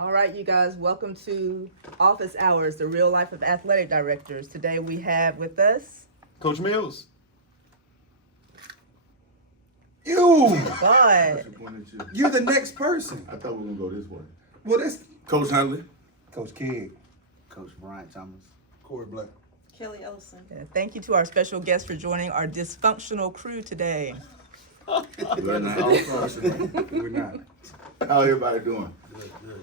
All right, you guys, welcome to Office Hours, the real life of athletic directors. Today we have with us Coach Mills. You! Bud. You're the next person. I thought we were gonna go this way. Well, that's Coach Huntley. Coach Kidd. Coach Bryant Thomas. Corey Black. Kelly Ellison. Yeah, thank you to our special guest for joining our dysfunctional crew today. We're not. We're not. How everybody doing?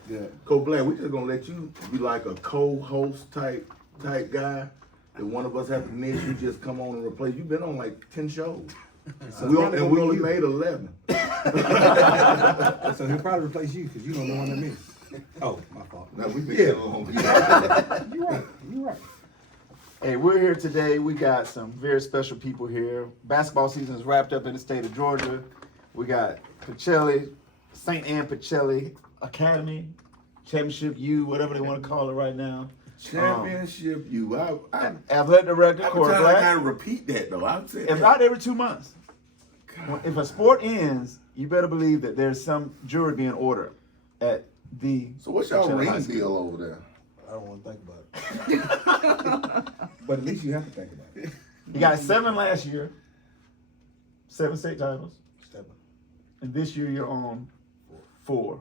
Good. Coach Black, we just gonna let you be like a co-host type guy. That one of us have to miss, you just come on and replace. You've been on like 10 shows. So We only made 11. So he'll probably replace you because you don't know what I mean. Oh, my fault. Now we been Yeah. long. You're right. Hey, we're here today. We got some very special people here. Basketball season is wrapped up in the state of Georgia. We got Pacelli, St. Anne Pacelli Academy, Championship U, whatever they want to call it right now. Championship U. Athletic director, I'm Corry. trying to kind of repeat that though. I'm saying If not every 2 months. If a sport ends, you better believe that there's some jury being ordered at the. So what's your Pacelli High ring School. deal over there? I don't want to think about it. But at least you have to think about it. You got 7 last year, 7 state titles, Step and this year you're on 4.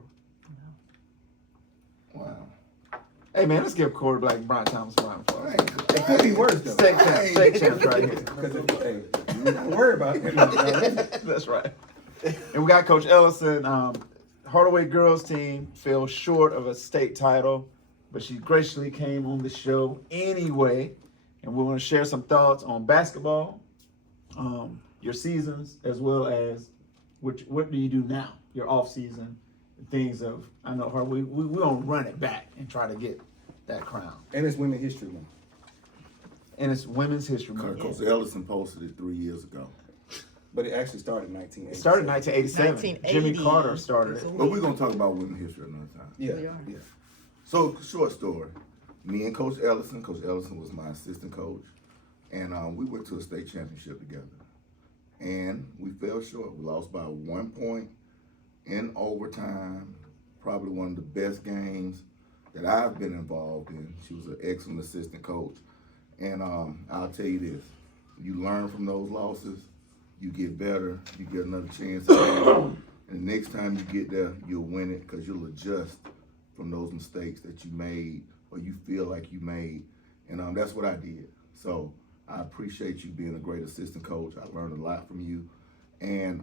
Wow. Hey man, let's give Corey Black and Brian Thomas a round of applause. It could be worse though. State champs right here. Because hey, you're not worried about it. That's right. And we got Coach Ellison. Hardaway girls team fell short of a state title, but she graciously came on the show anyway. And we want to share some thoughts on basketball, your seasons, as well as what do you do now, your off season, things of, I know her, we gonna run it back and try to get that crown. And it's Women's History Month. And it's Women's History Month. Coach Ellison posted it 3 years ago. But it actually started in 1980. It started in 1987. Jimmy 1980. Carter started it. But we're gonna talk about women's history another time. Yeah. We are. Yeah. So, short story. Me and Coach Ellison was my assistant coach, and we went to a state championship together. And we fell short. We lost by 1 point in overtime. Probably one of the best games that I've been involved in. She was an excellent assistant coach. And I'll tell you this, you learn from those losses, you get better, you get another chance again. And the next time you get there, you'll win it because you'll adjust from those mistakes that you made or you feel like you made. And that's what I did. So I appreciate you being a great assistant coach. I learned a lot from you. And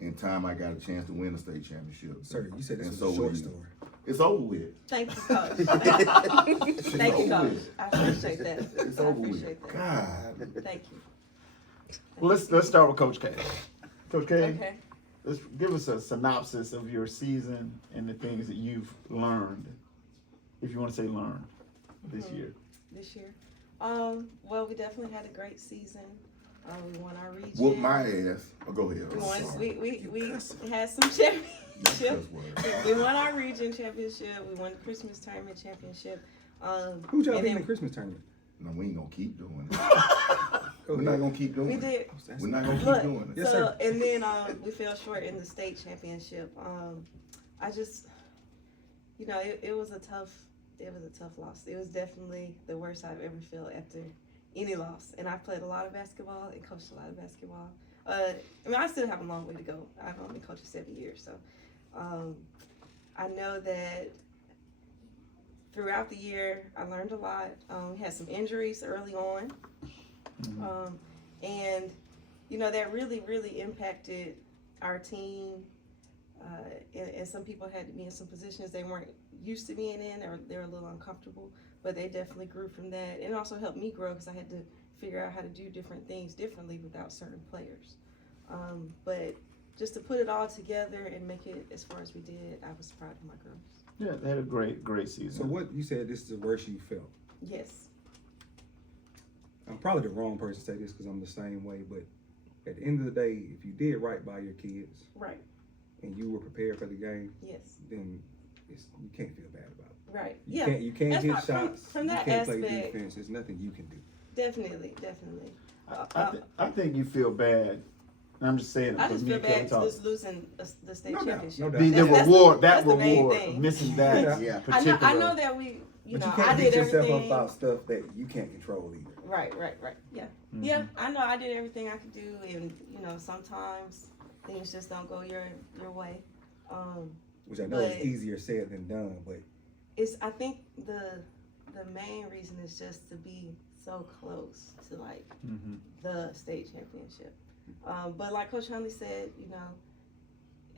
in time, I got a chance to win a state championship. Sir, you said this And was a so short will you. story. It's over with. Thank you, Coach. Thank you, Coach. I appreciate that. It's I over appreciate with. that. God. Thank you. Well, let's start with Coach K. Coach K, Okay. let's give us a synopsis of your season and the things that you've learned, if you want to say learned, this year. This year. Well, we definitely had a great season. We won our region. Whoop my ass. Oh, go ahead. We I'm won. sorry. We had some championships. That's what- We won our region championship. We won the Christmas tournament championship. Who'd y'all and beat in then the Christmas tournament? No, we ain't gonna keep doing it. Go We're ahead. not gonna keep doing we it. did. We're not gonna keep Look, doing it. Yes, so sir. and then we fell short in the state championship. I just, it was a tough loss. It was definitely the worst I've ever felt after any loss. And I've played a lot of basketball and coached a lot of basketball. I still have a long way to go. I've only coached 7 years, so I know that throughout the year I learned a lot. We had some injuries early on. And that really impacted our team. And some people had to be in some positions they weren't used to being in, or they were a little uncomfortable, but they definitely grew from that. And it also helped me grow because I had to figure out how to do different things differently without certain players. But just to put it all together and make it as far as we did, I was proud of my girls. Yeah, they had a great season. So what you said, this is the worst you felt. Yes. I'm probably the wrong person to say this because I'm the same way, but at the end of the day, if you did right by your kids Right. and you were prepared for the game, Yes. then you can't feel bad about it. Right. You Yeah. can't That's hit not- shots. from you that can't play aspect- defense. There's nothing you can do. Definitely. I think you feel bad And I'm just saying it I because just me feel and Kelly bad talk. just losing the state No doubt, championship. no doubt. The That's reward, that's that the main reward, thing. missing that Yeah. particular. I know that we, But you I can't did beat yourself up everything. about stuff that you can't control either. Right. Yeah. Mhm. Yeah, I know I did everything I could do, and sometimes things just don't go your way. Which I know is But- easier said than done, but I think the main reason is just to be so close to like Mhm. the state championship. But like Coach Hunley said,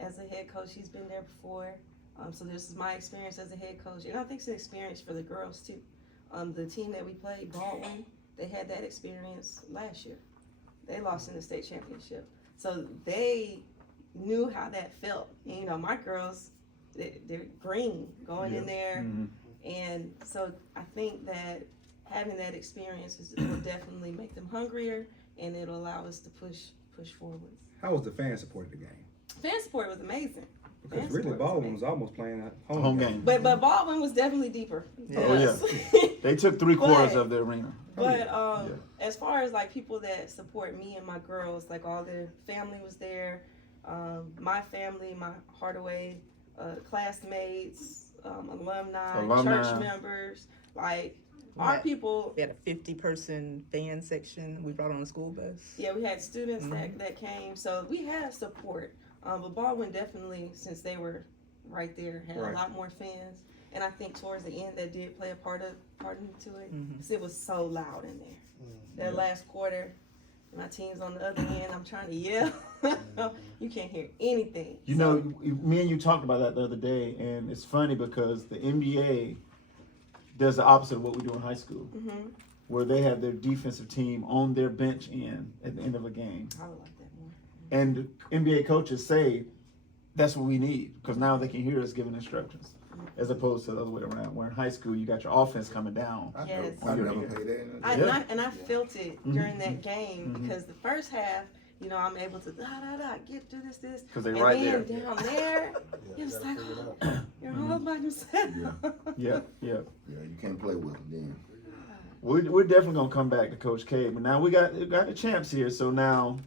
as a head coach, he's been there before. So this is my experience as a head coach, and I think it's an experience for the girls too. The team that we played, Baldwin, they had that experience last year. They lost in the state championship, so they knew how that felt. And, my girls, they're green going in there, Mhm. and so I think that having that experience will definitely make them hungrier, and it'll allow us to push forward. how was the fan support of the game? Fan support was amazing. Because Fan really, support Baldwin was was almost playing a Home game. But Baldwin was definitely deeper. Yeah. Oh, yeah. They took 3/4 of the arena. But Yeah. as far as like people that support me and my girls, like all their family was there. My family, my Hardaway classmates, alumni, church members, like our Yeah. people. We had a 50-person fan section. We brought on a school bus. Yeah, we had students Mhm. that came, so we had support. But Baldwin definitely, since they were right there, had Right. a lot more fans. And I think towards the end, that did play a part into it. Mhm. 'Cause it was so loud in there. That last quarter, my team's on the other end. I'm trying to yell. You can't hear anything. You know, me and you talked about that the other day, and it's funny because the NBA does the opposite of what we do in high school, Mm-hmm. where they have their defensive team on their bench end at the end of a game. I would like that more. And NBA coaches say that's what we need because now they can hear us giving instructions, as opposed to the other way around, where in high school you got your offense coming down. I Yes. I never paid that. I felt it Mhm. during that game Mhm. because the first half, I'm able to get through this, Because they're and right then there. down there, it's like you're all by yourself. Yeah. Yeah, you can't play with them then. We're definitely gonna come back to Coach K, but now we got the champs here. So now,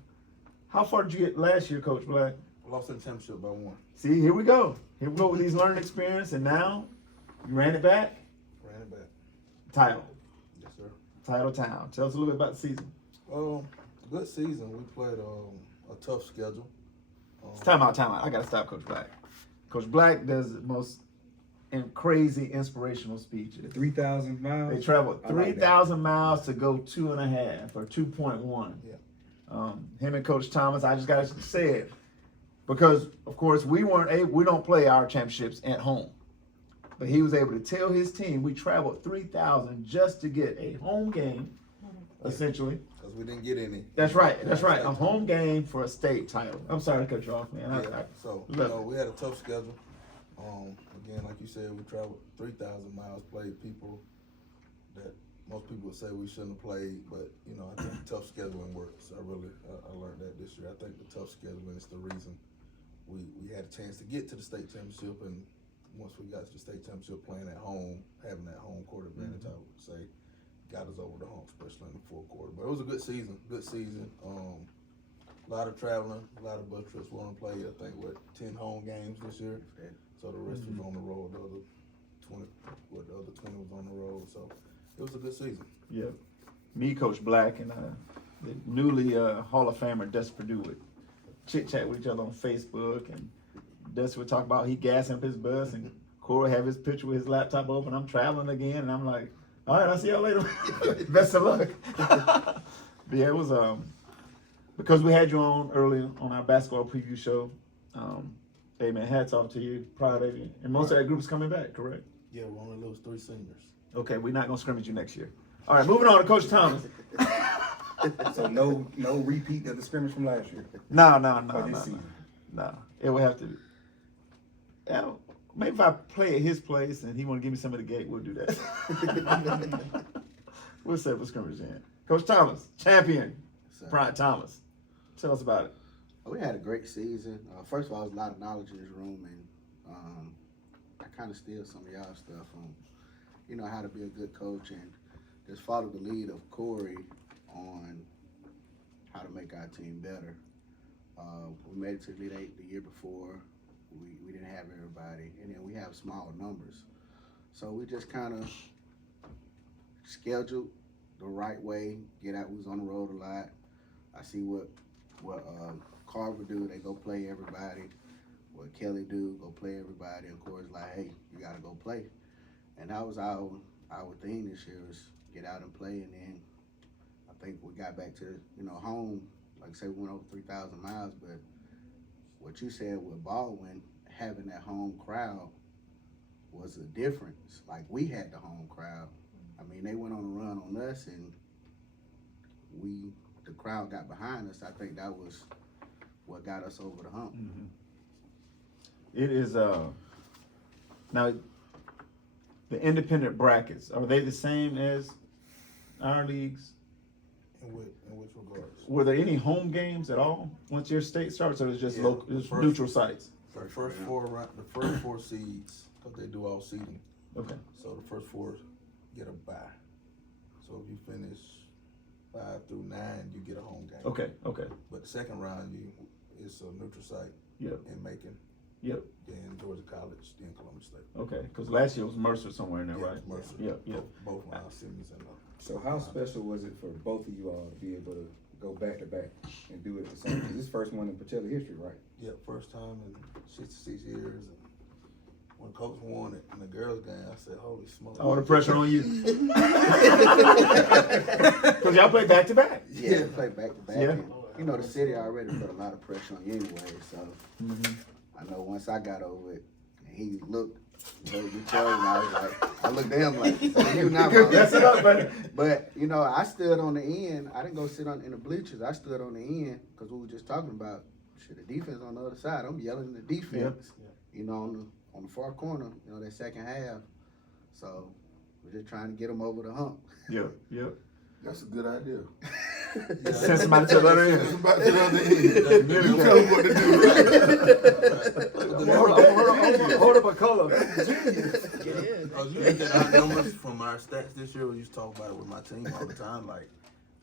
how far did you get last year, Coach Black? Lost in the championship by 1. See, here we go. Here we go with these learning experience, and now you ran it back. Ran it back. Title, Yes, sir. title town. Tell us a little bit about the season. Good season. We played a tough schedule. Time out. I gotta stop, Coach Black. Coach Black does the most crazy inspirational speeches. 3,000 miles. They traveled I like that. 3,000 miles to go 2.5 or 2.1. Yeah. Him and Coach Thomas, I just gotta say it because, of course, we don't play our championships at home, but he was able to tell his team we traveled 3,000 just to get a home game, essentially. Because we didn't get any. That's right. A home game for a state title. I'm sorry to cut you off, man. Yeah. So, look. we had a tough schedule. Again, like you said, we traveled 3,000 miles, played people that most people would say we shouldn't have played, but I think tough scheduling works. I learned that this year. I think the tough scheduling is the reason we had a chance to get to the state championship, and once we got to the state championship, playing at home, having that home court advantage, I would say, got us over the hump, especially in the fourth quarter. But it was a good season. A lot of traveling, a lot of bus trips. We only played, I think, 10 home games this year. So the rest was on the road. The other 20 was on the road. So it was a good season. Yeah. Me, Coach Black, and the newly Hall of Famer Dust Purdue would chit chat with each other on Facebook, and Dust would talk about he gassing up his bus, and Corry have his picture with his laptop open. I'm traveling again, and I'm like, all right, I'll see y'all later. Best of luck. But yeah, it was because we had you on early on our basketball preview show. Hey man, hats off to you. Proud of you. And most of that group is coming back, correct? Yeah, we only lose 3 seniors. Okay, we're not gonna scrimmage you next year. All right, moving on to Coach Thomas. So no repeat of the scrimmage from last year. No. this season. No, it would have to be. Yeah, maybe if I play at his place and he want to give me some of the gate, we'll do that. We'll set for scrimmage in. Coach Thomas, champion, So, Bryant Thomas. Tell us about it. we had a great season. First of all, there's a lot of knowledge in this room, and I kind of steal some of y'all stuff on, how to be a good coach, and just follow the lead of Corry on how to make our team better. We made it to Elite Eight the year before. We didn't have everybody, and then we have smaller numbers. So we just kind of scheduled the right way. Get out. We was on the road a lot. I see what Carver do. They go play everybody. What Kelly do, go play everybody. And Corry's like, hey, you gotta go play. And that was our thing this year, was get out and play. And then I think we got back to home. Like I say, we went over 3,000 miles. But what you said with Baldwin, having that home crowd was a difference. Like, we had the home crowd. I mean, they went on a run on us, and the crowd got behind us. I think that was what got us over the hump. Mm-hmm. It is now the independent brackets, are they the same as our leagues? In which regards? Were there any home games at all once your state starts, or is it just Yeah, local, the just first- neutral sites? The first four seeds, because they do all seeding. Okay. So the first four get a bye. So if you finish 5 through 9, you get a home game. Okay. Okay. But the second round, it's a neutral site Yep. in Macon, Yep. then Georgia College, then Columbus State. Okay. Because last year was Mercer somewhere in there, Yeah, right? Mercer. Yep. Yep. Both my semis and So how special was it for both of you all to be able to go back to back and do it at the same time? This first one in Pacelli history, right? yeah, first time in 66 years. And when Coach won it in the girls' game, I said, "Holy smokes!" All the pressure on you. Because y'all play back to back. Yeah, we play back to back. Yeah. And, the city already put a lot of pressure on you anyway. So Mm-hmm. I know once I got over it, and he looked, heard me tell him, I looked at him like, you not my Mess it up, buddy. But I stood on the end. I didn't go sit in the bleachers. I stood on the end because we were just talking about the defense on the other side. I'm yelling at the defense, on the far corner, that second half. So we're just trying to get them over the hump. Yep. Yep. That's a good idea. Send somebody to the other end. Somebody to the other end. You tell them what to do. Hold up a color. It is. You look at our numbers from our stats this year. We used to talk about it with my team all the time. Like,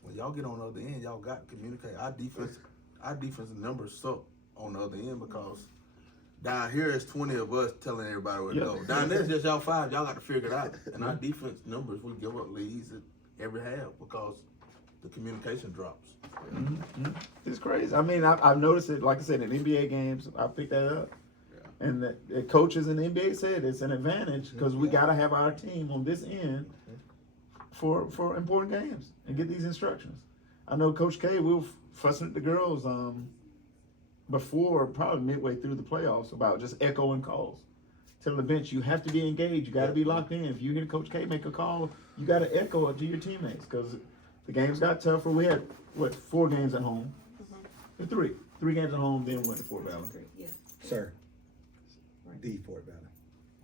when y'all get on the other end, y'all got to communicate. Our defensive numbers suck on the other end because down here it's 20 of us telling everybody where to go. Down there it's just y'all 5. Y'all got to figure it out. And our defense numbers, we give up leads at every half because the communication drops. Mm-hmm. It's crazy. I mean, I've noticed it. Like I said, in NBA games, I picked that up. And the coaches in the NBA said it's an advantage because we got to have our team on this end for important games and get these instructions. I know Coach K, we were fussing at the girls before, probably midway through the playoffs, about just echoing calls. Telling the bench, you have to be engaged. You got to be locked in. If you hear Coach K make a call, you got to echo it to your teammates because the games got tougher. We had, 4 games at home? Mm-hmm. 3 games at home, then went to Fort Valley. Yeah. Sir. D Fort Valley.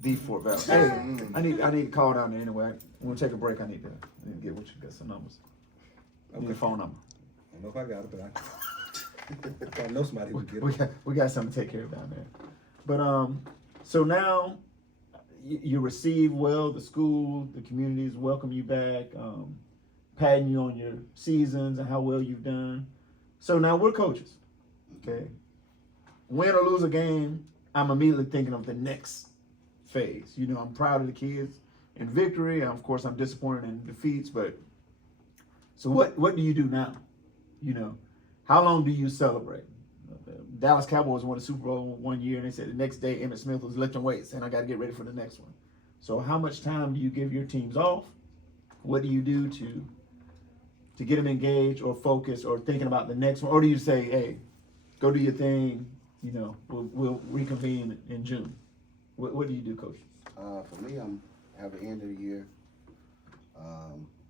D Fort Valley. Hey, I need to call down there anyway. When we take a break, I need to get with you, get some numbers. I need a phone number. I don't know if I got it, but I know somebody who can get it. We got something to take care of down there. But so now you receive well. The school, the communities welcome you back, patting you on your seasons and how well you've done. So now we're coaches. Okay, win or lose a game, I'm immediately thinking of the next phase. I'm proud of the kids in victory. Of course, I'm disappointed in defeats. But so what do you do now? How long do you celebrate? The Dallas Cowboys won the Super Bowl one year, and they said the next day Emmitt Smith was lifting weights, and I got to get ready for the next one. So how much time do you give your teams off? What do you do to get them engaged or focused or thinking about the next one? Or do you say, hey, go do your thing, we'll reconvene in June? What do you do, Coach? For me, I'm have an end of the year,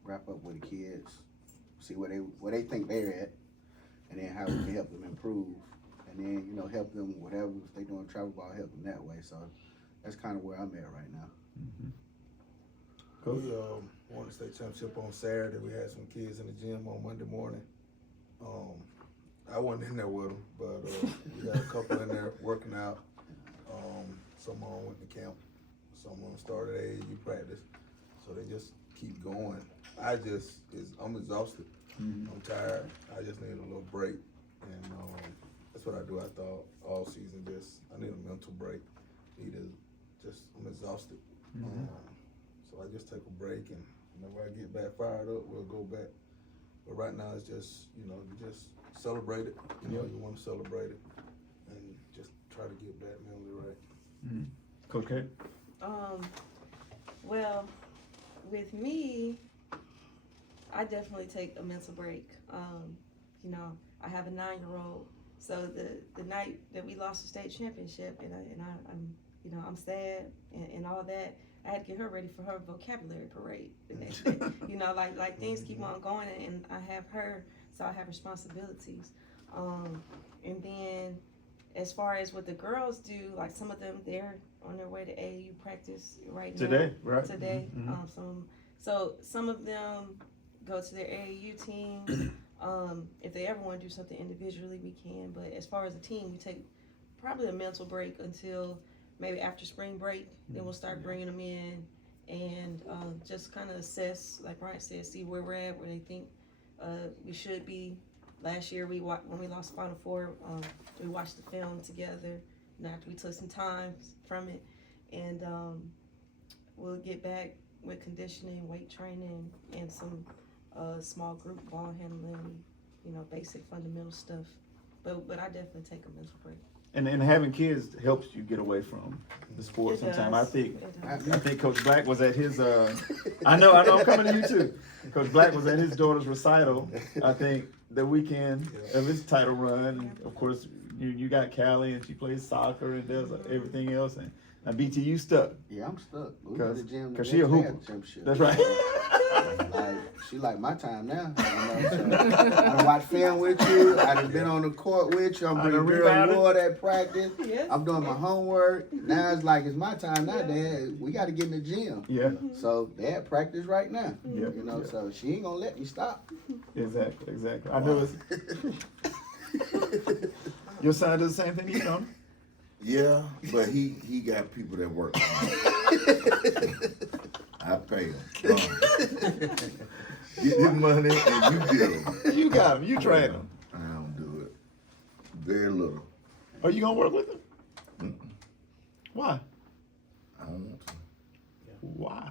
wrap up with the kids, see where they think they're at, and then how we can help them improve, and then help them whatever if they doing travel ball, help them that way. So that's kind of where I'm at right now. Mm-hmm. Cool. We won the state championship on Saturday. We had some kids in the gym on Monday morning. I wasn't in there with them, but we got a couple in there working out. Some of them went to camp. Some of them started AAU practice. So they just keep going. I'm exhausted. Mm-hmm. I'm tired. I just need a little break. And that's what I do. I thought all season, I need a mental break. I'm exhausted. So I just take a break, and whenever I get back fired up, we'll go back. But right now, it's just, you just celebrate it. You want to celebrate it, and just try to get back mentally right. Coach K? Well, with me, I definitely take a mental break. I have a 9-year-old, so the night that we lost the state championship, I'm sad and all that. I had to get her ready for her vocabulary parade the next day. Like things keep on going, and I have her, so I have responsibilities. And then as far as what the girls do, like some of them, they're on their way to AAU practice right now. Today, right? Today. So some of them go to their AAU team. If they ever want to do something individually, we can. But as far as a team, we take probably a mental break until maybe after spring break. Then we'll start bringing them in and just kind of assess, like Bryant said, see where we're at, where they think we should be. Last year, when we lost Final Four, we watched the film together. And after we took some time from it, and we'll get back with conditioning, weight training, and some small group ball handling, basic fundamental stuff. But I definitely take a mental break. And having kids helps you get away from the sport It sometimes. does. I think Coach Black was at his. I know. I'm coming to you too. Coach Black was at his daughter's recital. I think the weekend of his title run. And of course, you got Callie, and she plays soccer and does everything else. And BT, you stuck. Yeah, I'm stuck. We go to the gym. Because she a hooper. That's right. She like my time now. So I watch film with you. I done been on the court with you. I'm bringing girl water at practice. Yes. I'm doing my homework. Now it's my time now, Dad. We got to get in the gym. Yeah. So they at practice right now. Yeah. So she ain't gonna let me stop. Exactly. I know it's. Your son does the same thing you do. Yeah, but he got people that work. I pay him. Get his money and you get him. You got him. You train him. I don't do it. Very little. Are you gonna work with him? Why? I don't want to. Why?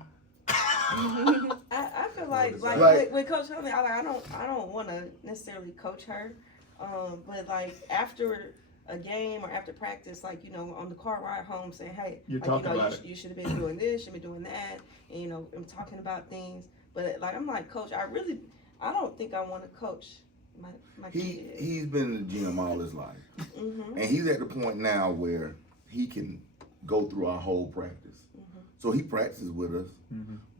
I feel like Right. with Coach Huntley, I don't want to necessarily coach her, but like after a game or after practice, like on the car ride home, saying, hey, You're like, talking about it. You should have been doing this, should be doing that, and I'm talking about things. But like I'm like, Coach, I don't think I want to coach my kid. He's been in the gym all his life, Mm-hmm. and he's at the point now where he can go through our whole practice. So he practices with us,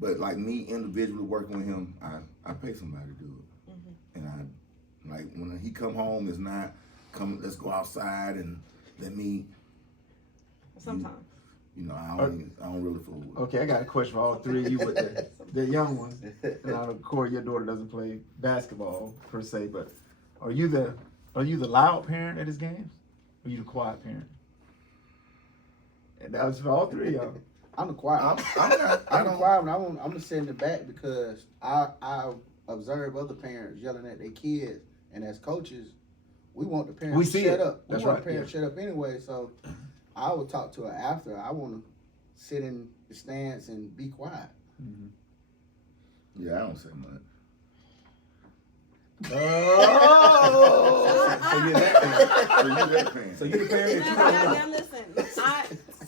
but like me individually working with him, I pay somebody to do it, and I like when he come home, it's not come. Let's go outside and let me. Sometimes. I don't really fool with it. Okay, I got a question for all three of you with the young ones. And I know, Corey, your daughter doesn't play basketball per se, but are you the loud parent at his games? Or are you the quiet parent? And that was for all three of y'all. I'm the quiet. I'm the quiet one. I'm gonna sit in the back because I observe other parents yelling at their kids, and as coaches, we want the parents to shut up. That's we want right, the parents to shut up anyway. So I will talk to her after. I want to sit in the stance and be quiet. Yeah, I don't say much. Oh! So you're that So you parent. So you're the that parent. parent that Now listen,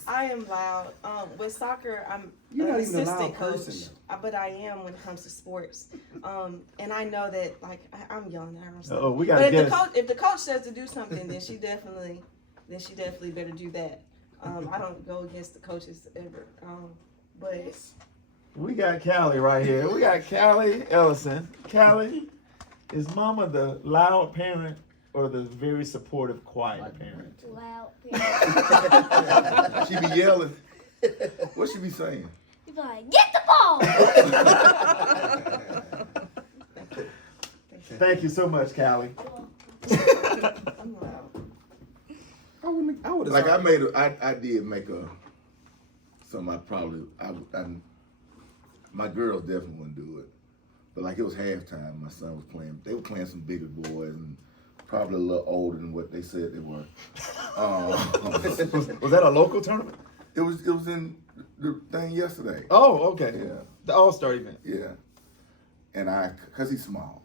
I am loud. With soccer, I'm You're an not even a assistant loud coach, person, but I am when it comes to sports. And I know that like I'm young. I don't say. Oh, we got But to guess. if the coach says to do something, then she definitely better do that. I don't go against the coaches ever. But We got Callie right here. We got Kelly Ellison. Callie, is mama the loud parent or the very supportive, quiet parent? Loud parent. She be yelling. What she be saying? He's like, get the ball! Thank you so much, Callie. I'm loud. I would Like I did make something my girls definitely wouldn't do it. But like it was halftime, my son was playing. They were playing some bigger boys, and probably a little older than what they said they were. Was that a local tournament? It was in the thing yesterday. Oh, okay. Yeah. The All-Star event. Yeah. And cause he's small.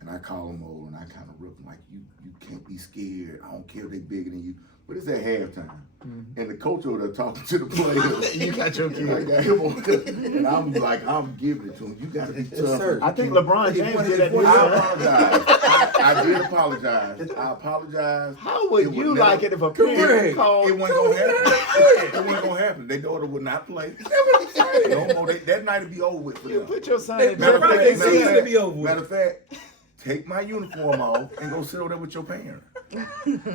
And I call him over and I kind of rip him like, you can't be scared. I don't care if they bigger than you. But it's at halftime. And the coach over there talking to the players. You got your And I kid. got him on cut. And I'm like, I'm giving it to him. You gotta be tough. sir. I think LeBron James did that. I apologize. I did apologize. I apologize. How would It you never- like it if a parent called? It wasn't gonna happen. It wasn't gonna happen. Their daughter would not play. No more. That night would be over with for You them. put your son Hey, in matter of fact, they there. season to be over with. Matter of fact, take my uniform off and go sit over there with your parents.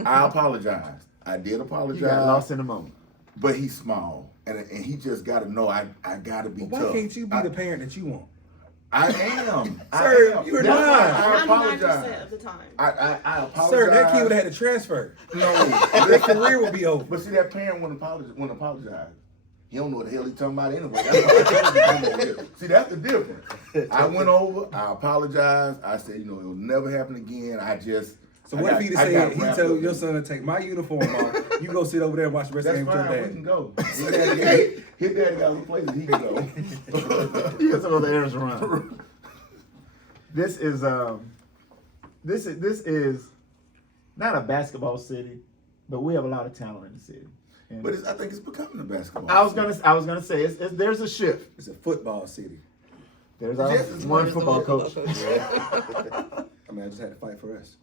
I apologize. I did You got apologize. lost in the moment. But he's small, and he just got to know I got to be Why tough. can't you be the parent that you want? I am. Sir, I am. you are That's not. why I 99% apologize. of the time. I apologize. Sir, that kid would have had to transfer. No, Their career would be over. but see, that parent wouldn't apologize. He don't know what the hell he's talking about anyway. That's why I told him to come over here. See, that's the difference. I went over. I apologized. I said, it'll never happen again. So what if he said, he told your son to take my uniform off, you go sit over there and watch the rest That's of the game fine. with We your can dad? go. His daddy got some places he can go. You got some other errors around. This is not a basketball city, but we have a lot of talent in the city. And But I think it's becoming a basketball. I was gonna say there's a shift. It's a football city. There's our Yes, it's one There's the football local coach. I mean, I just had to fight for us.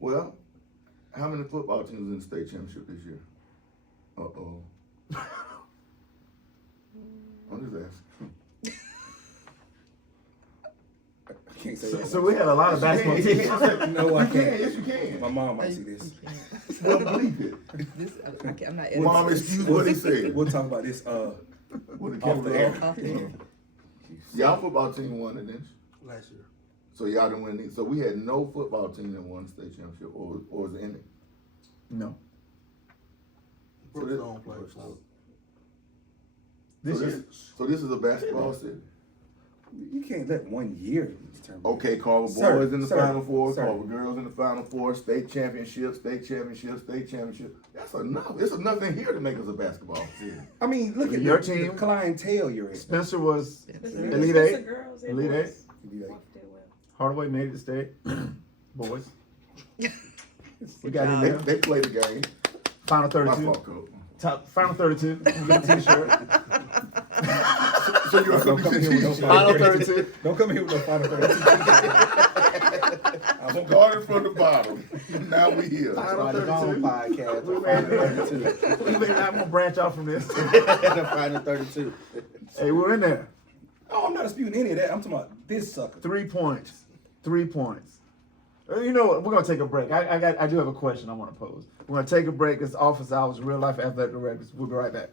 Well, how many football teams in the state championship this year? Uh-oh. I'm just asking. I can't say So, that. so we had a lot of basketball teams. No, I You can. can't. Yes, you can. My mom might see this. Well, believe it. This, I'm not Mom, editing. excuse what he said. We'll talk about this What the off the air. Off the air. Y'all football team won it, didn't you? Last year. So y'all didn't win it. So we had no football team that won the state championship, or was it in it? No. Brookstone played for it. This so, year. this is a basketball city. You can't let 1 year determine. Okay, Carver Sir, boys in the sir, Final Four, sir. Carver girls in the Final Four, state championship, state championship, state championship. That's enough. It's enough in here to make us a basketball city. I mean, look at Your the team? clientele you're in. Spencer was Elite Elite It's the Eight. girls and Elite boys. Eight. You be like, Did well. Hardaway made it to state. Boys. We got in job. there. They play the game. Final My 32. fault, coach. Final 32. You get a t-shirt. So you're Don't come here with no Final 32. Don't come here with no final 32. I'm starting from the bottom. Now we here. Final Why the Zone 32. podcast. We The made Final 32. I'm gonna branch off from this. The Final 32. Hey, we're in there. Oh, I'm not disputing any of that. I'm talking about this sucker. 3 points. 3 points. You know what? We're gonna take a break. I do have a question I want to pose. We're gonna take a break. It's office hours, real life athletic directors. We'll be right back.